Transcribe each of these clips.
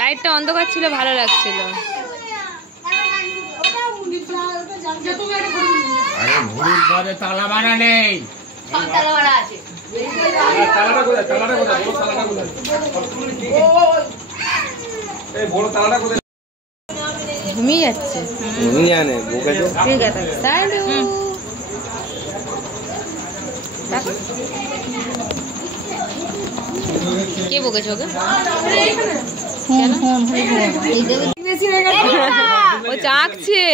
লাইটটা অন্ধকার ছিল, ভালো লাগছিল। আরে ভুল করে তালা মারা নেই, সব তালা মারা আছে। তালাটা কোথায়? তালাটা কোথায়? বড় তালাটা কোথায়? এই বড় তালাটা কোথায়? ঘুমিয়ে যাচ্ছে। ঘুমিয়ে আনে বুকে তো। ঠিক আছে, সাইড কে বকেছে ওকে? ও চাকছে।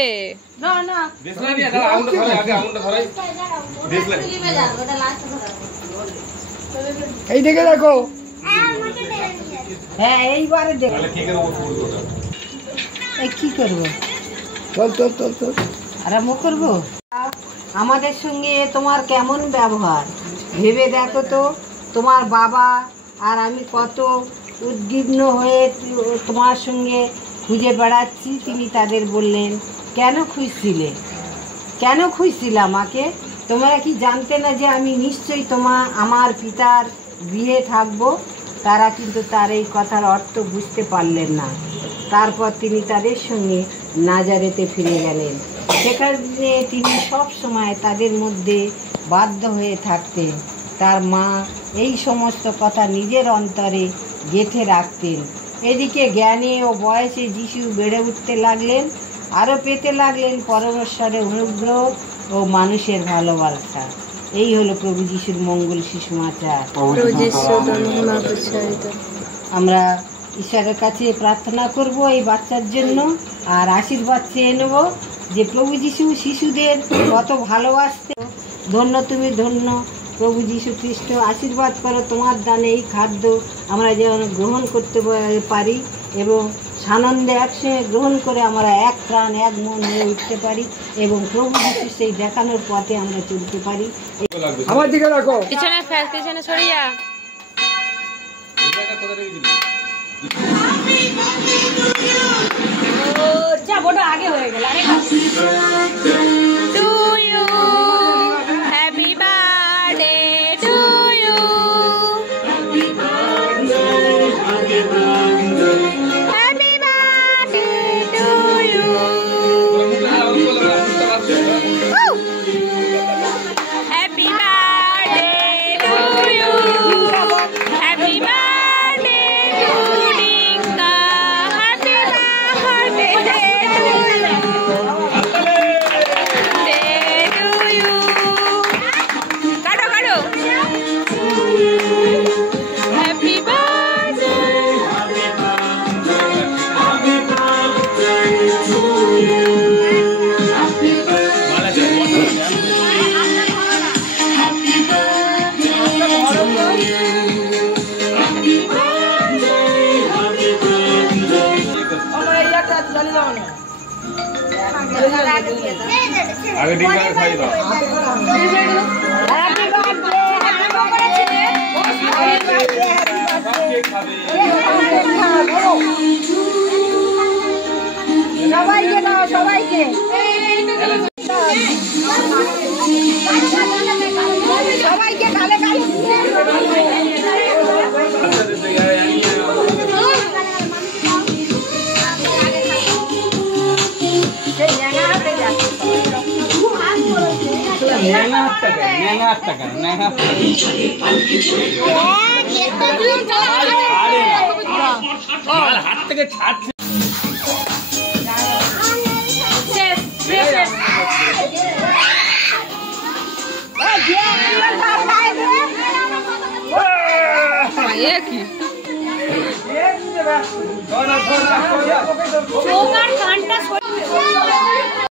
এই দেখে দেখো, হ্যাঁ এইবারে দেখো কি করবো। চল চল চল চল, আরাম করবো। আমাদের সঙ্গে তোমার কেমন ব্যবহার ভেবে দেখো তো। তোমার বাবা আর আমি কত উদ্বিগ্ন হয়ে তোমার সঙ্গে খুঁজে বেড়াচ্ছি। তিনি তাদের বললেন, কেন খুঁজছিলে, কেন খুঁজছিলে আমাকে? তোমরা কি জানতে না যে আমি নিশ্চয়ই আমার পিতার গৃহে থাকবো? তারা কিন্তু তার এই কথার অর্থ বুঝতে পারলেন না। তারপর তিনি তাদের সঙ্গে নাজারেতে ফিরে গেলেন। সেখানে তিনি সব সময় তাদের মধ্যে বাধ্য হয়ে থাকতেন। তার মা এই সমস্ত কথা নিজের অন্তরে গেঁথে রাখতেন। এদিকে জ্ঞানে ও বয়সে যিশু বেড়ে উঠতে লাগলেন, আরও পেতে লাগলেন পরমেশ্বরের অনুগ্রহ ও মানুষের ভালোবাসা। এই হলো প্রভু যিশুর মঙ্গল সুসমাচার। আমরা ঈশ্বরের কাছে প্রার্থনা করব এই বাচ্চার জন্য, আর আশীর্বাদ চেয়ে নেব যে প্রভু যিশু শিশুদের কত ভালোবাসতে। ধন্য তুমি, ধন্য প্রভু যিশু খ্রিস্ট। আশীর্বাদ করো তোমার দানে এই খাদ্য আমরা যেন গ্রহণ করতে পারি এবং সানন্দে একসঙ্গে গ্রহণ করে আমরা এক প্রাণ এক মন হয়ে উঠতে পারি এবং প্রভু যিশু সেই দেখানোর পথে আমরা চলতে পারি। আমার দিকে রাখো, পিছনে পিছনে সরে যা। আগে হয়ে গেল। To you, happy birthday to you, happy birthday to you, happy birthday to you, happy birthday to Dinka, happy birthday আগে ডিঙ্কা খাই দাও। সবাইকে দাও, সবাইকে সবাইকে গালে গালে হাত থেকে ছাড়ছে। কি চোখ আর কানটা